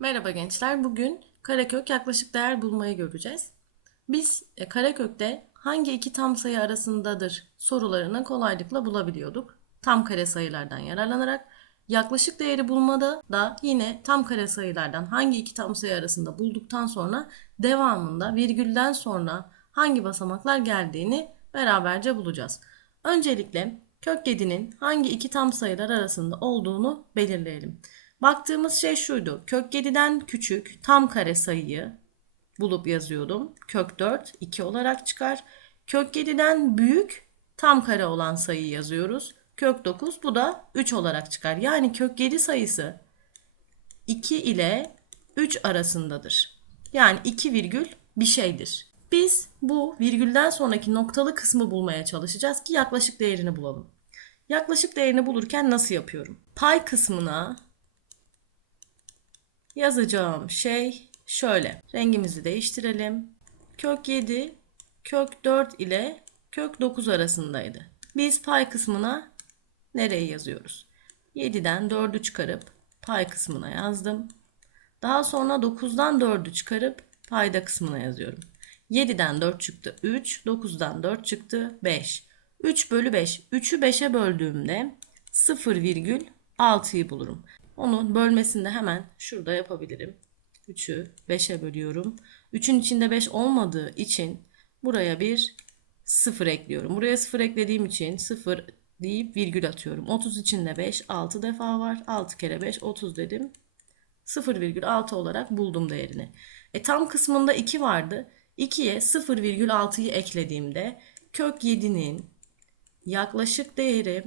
Merhaba gençler. Bugün karekök yaklaşık değer bulmayı göreceğiz. Biz e, karekökte hangi iki tam sayı arasındadır sorularını kolaylıkla bulabiliyorduk. Tam kare sayılardan yararlanarak yaklaşık değeri bulmada da yine tam kare sayılardan hangi iki tam sayı arasında bulduktan sonra devamında virgülden sonra hangi basamaklar geldiğini beraberce bulacağız. Öncelikle kök 7'nin hangi iki tam sayılar arasında olduğunu belirleyelim. Baktığımız şey şuydu. Kök 7'den küçük tam kare sayıyı bulup yazıyordum. Kök 4 2 olarak çıkar. Kök 7'den büyük tam kare olan sayıyı yazıyoruz. Kök 9 bu da 3 olarak çıkar. Yani kök 7 sayısı 2 ile 3 arasındadır. Yani 2 virgül bir şeydir. Biz bu virgülden sonraki noktalı kısmı bulmaya çalışacağız ki yaklaşık değerini bulalım. Yaklaşık değerini bulurken nasıl yapıyorum? Pay kısmına yazacağım şey şöyle. Rengimizi değiştirelim. Kök 7 kök 4 ile kök 9 arasındaydı. Biz pay kısmına nereye yazıyoruz? 7'den 4'ü çıkarıp pay kısmına yazdım. Daha sonra 9'dan 4'ü çıkarıp payda kısmına yazıyorum. 7'den 4 çıktı 3, 9'dan 4 çıktı 5. 3 bölü 5. 3'ü 5'e böldüğümde 0,6'yı bulurum. Onun bölmesini de hemen şurada yapabilirim. 3'ü 5'e bölüyorum. 3'ün içinde 5 olmadığı için buraya bir 0 ekliyorum. Buraya 0 eklediğim için 0 deyip virgül atıyorum. 30 içinde 5 6 defa var. 6 kere 5 30 dedim. 0,6 olarak buldum değerini. E tam kısmında 2 vardı. 2'ye 0,6'yı eklediğimde kök 7'nin yaklaşık değeri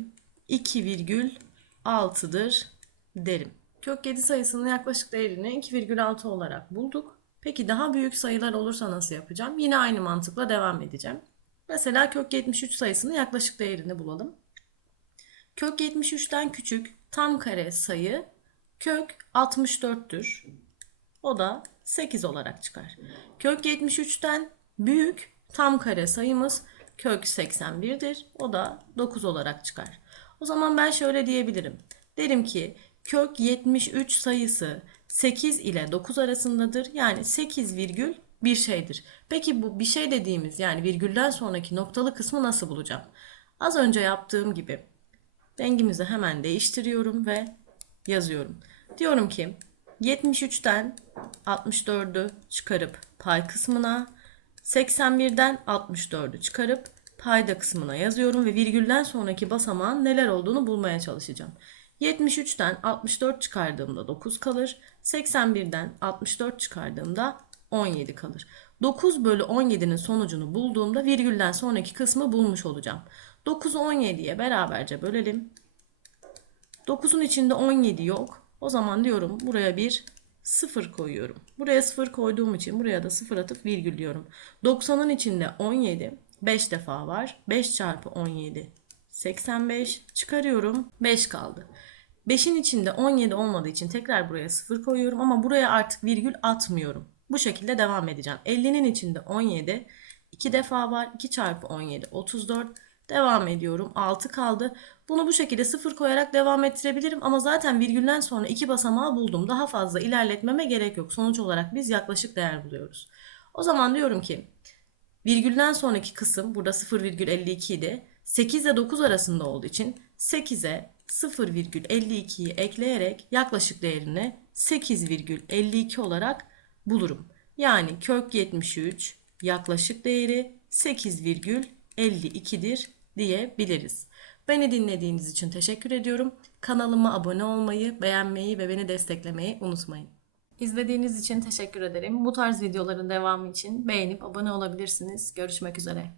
2,6'dır derim. Kök 7 sayısının yaklaşık değerini 2,6 olarak bulduk. Peki daha büyük sayılar olursa nasıl yapacağım? Yine aynı mantıkla devam edeceğim. Mesela kök 73 sayısının yaklaşık değerini bulalım. Kök 73'ten küçük tam kare sayı kök 64'tür. O da 8 olarak çıkar. Kök 73'ten büyük tam kare sayımız kök 81'dir. O da 9 olarak çıkar. O zaman ben şöyle diyebilirim. Derim ki kök 73 sayısı 8 ile 9 arasındadır. Yani 8 virgül bir şeydir. Peki bu bir şey dediğimiz yani virgülden sonraki noktalı kısmı nasıl bulacağım? Az önce yaptığım gibi rengimizi hemen değiştiriyorum ve yazıyorum. Diyorum ki 73'ten 64'ü çıkarıp pay kısmına 81'den 64'ü çıkarıp payda kısmına yazıyorum ve virgülden sonraki basamağın neler olduğunu bulmaya çalışacağım. 73'ten 64 çıkardığımda 9 kalır. 81'den 64 çıkardığımda 17 kalır. 9 bölü 17'nin sonucunu bulduğumda virgülden sonraki kısmı bulmuş olacağım. 9'u 17'ye beraberce bölelim. 9'un içinde 17 yok. O zaman diyorum buraya bir 0 koyuyorum. Buraya 0 koyduğum için buraya da 0 atıp virgül diyorum. 90'ın içinde 17 5 defa var. 5 çarpı 17 85 çıkarıyorum. 5 kaldı. 5'in içinde 17 olmadığı için tekrar buraya 0 koyuyorum ama buraya artık virgül atmıyorum. Bu şekilde devam edeceğim. 50'nin içinde 17 2 defa var. 2 çarpı 17 34 devam ediyorum. 6 kaldı. Bunu bu şekilde 0 koyarak devam ettirebilirim ama zaten virgülden sonra 2 basamağı buldum. Daha fazla ilerletmeme gerek yok. Sonuç olarak biz yaklaşık değer buluyoruz. O zaman diyorum ki virgülden sonraki kısım burada 0,52 idi. 8 ile 9 arasında olduğu için 8'e 0,52'yi ekleyerek yaklaşık değerini 8,52 olarak bulurum. Yani kök 73 yaklaşık değeri 8,52'dir diyebiliriz. Beni dinlediğiniz için teşekkür ediyorum. Kanalıma abone olmayı, beğenmeyi ve beni desteklemeyi unutmayın. İzlediğiniz için teşekkür ederim. Bu tarz videoların devamı için beğenip abone olabilirsiniz. Görüşmek üzere.